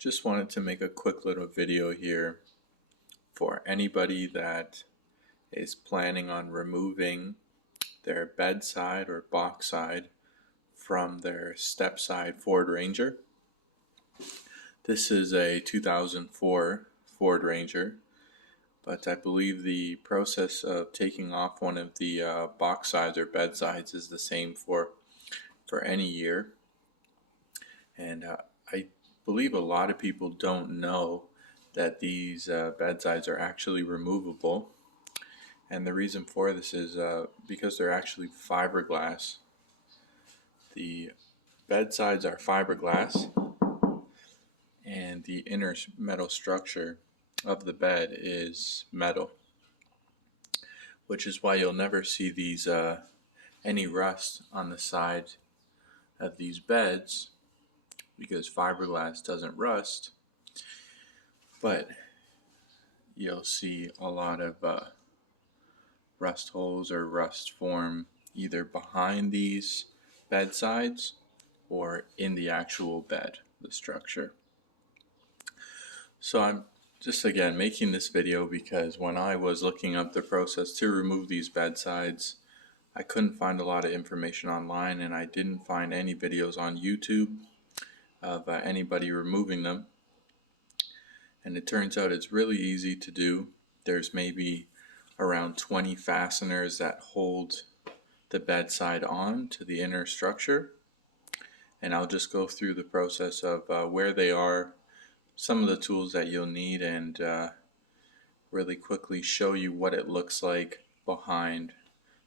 Just wanted to make a quick little video here for anybody that is planning on removing their bedside or boxside from their stepside Ford Ranger. This is a 2004 Ford Ranger, but I believe the process of taking off one of the boxsides or bedsides is the same for any year. And I believe a lot of people don't know that these bedsides are actually removable, and the reason for this is because they're actually fiberglass. The bedsides are fiberglass, and the inner metal structure of the bed is metal, which is why you'll never see these any rust on the side of these beds, because fiberglass doesn't rust, but you'll see a lot of rust holes or rust form either behind these bedsides or in the actual bed, the structure. So I'm just again making this video because when I was looking up the process to remove these bedsides, I couldn't find a lot of information online, and I didn't find any videos on YouTube of anybody removing them. And it turns out it's really easy to do. There's maybe around 20 fasteners that hold the bedside on to the inner structure, and I'll just go through the process of where they are, some of the tools that you'll need, and really quickly show you what it looks like behind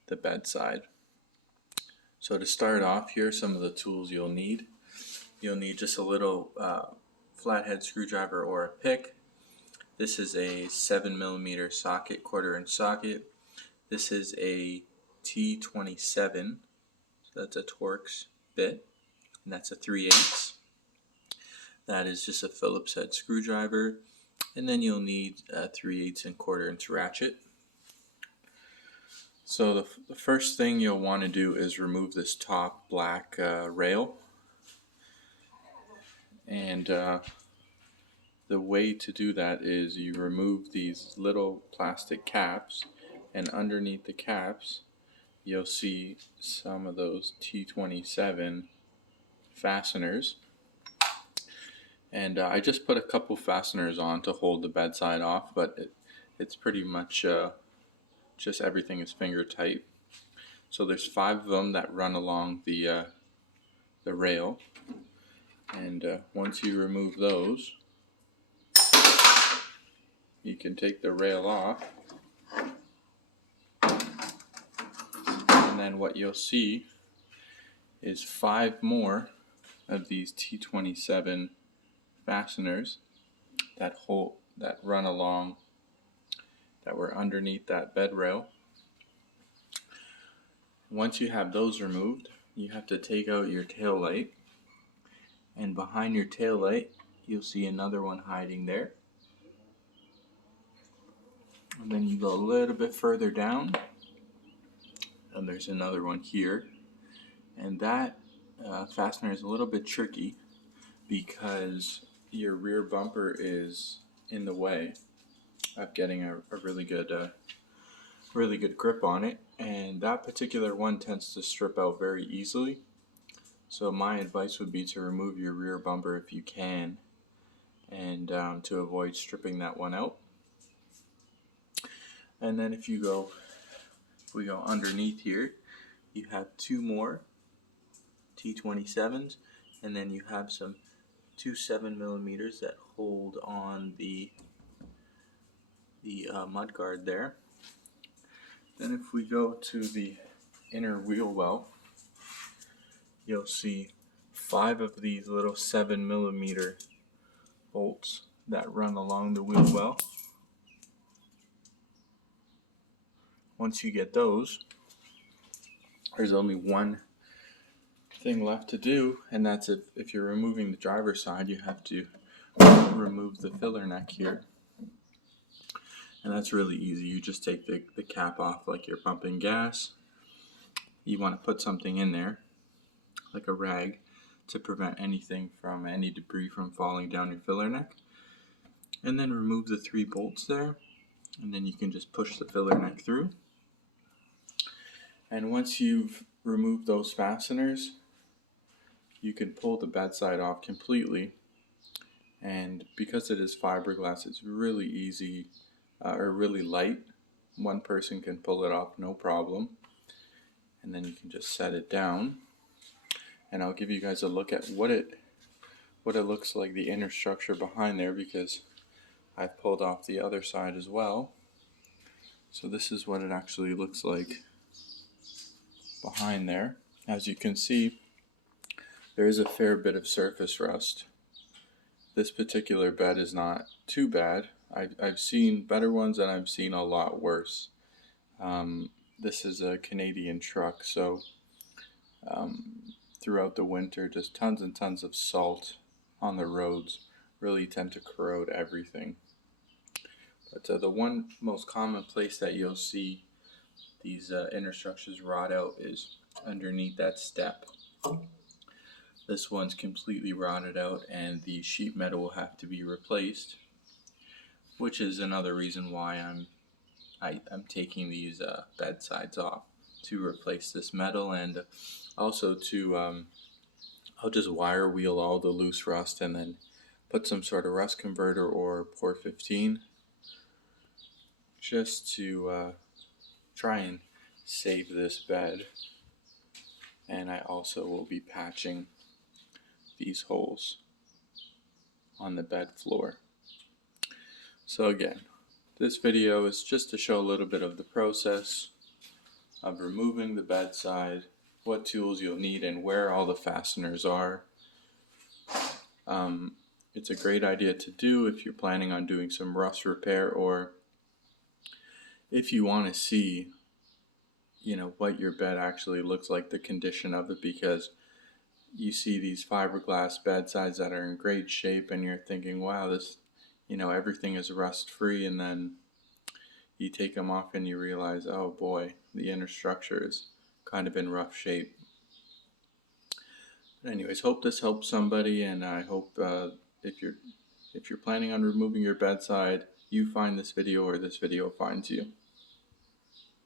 the bedside. So to start off, here are some of the tools you'll need. You'll need just a little flathead screwdriver or a pick. This is a 7mm socket, 1/4" socket. This is a T27, so that's a Torx bit, and that's a 3/8. That is just a Phillips head screwdriver, and then you'll need a 3/8 and 1/4" ratchet. So the first thing you'll want to do is remove this top black rail. And the way to do that is you remove these little plastic caps, and underneath the caps you'll see some of those T27 fasteners. And I just put a couple fasteners on to hold the bedside off, but it's pretty much just everything is finger tight. So there's 5 of them that run along the rail. And once you remove those, you can take the rail off, and then what you'll see is 5 more of these T27 fasteners that run along, that were underneath that bed rail. Once you have those removed, you have to take out your tail light. And behind your tail light, you'll see another one hiding there. And then you go a little bit further down, and there's another one here. And that fastener is a little bit tricky because your rear bumper is in the way of getting a really good grip on it. And that particular one tends to strip out very easily. So my advice would be to remove your rear bumper if you can, and to avoid stripping that one out. And then if we go underneath here, you have 2 more T27s, and then you have some 2 7mm that hold on the mud guard there. Then if we go to the inner wheel well, you'll see 5 of these little 7mm bolts that run along the wheel well. Once you get those, there's only one thing left to do, and that's if you're removing the driver's side, you have to remove the filler neck here. And that's really easy. You just take the cap off like you're pumping gas. You want to put something in there, like a rag, to prevent any debris from falling down your filler neck. And then remove the 3 bolts there, and then you can just push the filler neck through. And once you've removed those fasteners, you can pull the bedside off completely. And because it is fiberglass, it's really easy or really light. One person can pull it off no problem. And then you can just set it down. And I'll give you guys a look at what it looks like, the inner structure behind there, because I've pulled off the other side as well. So this is what it actually looks like behind there. As you can see, there is a fair bit of surface rust. This particular bed is not too bad. I've seen better ones and I've seen a lot worse. This is a Canadian truck, so throughout the winter, just tons and tons of salt on the roads really tend to corrode everything. But the one most common place that you'll see these inner structures rot out is underneath that step. This one's completely rotted out and the sheet metal will have to be replaced, which is another reason why I'm taking these bedsides off, to replace this metal, and also to I'll just wire wheel all the loose rust and then put some sort of rust converter or Por 15 just to try and save this bed. And I also will be patching these holes on the bed floor. So again, this video is just to show a little bit of the process of removing the bedside, what tools you'll need, and where all the fasteners are. It's a great idea to do if you're planning on doing some rust repair, or if you want to see, what your bed actually looks like, the condition of it, because you see these fiberglass bedsides that are in great shape and you're thinking, wow, this, everything is rust free, and then you take them off and you realize, oh boy, the inner structure is kind of in rough shape. But anyways, hope this helps somebody, and I hope if you're planning on removing your bedside, you find this video or this video finds you.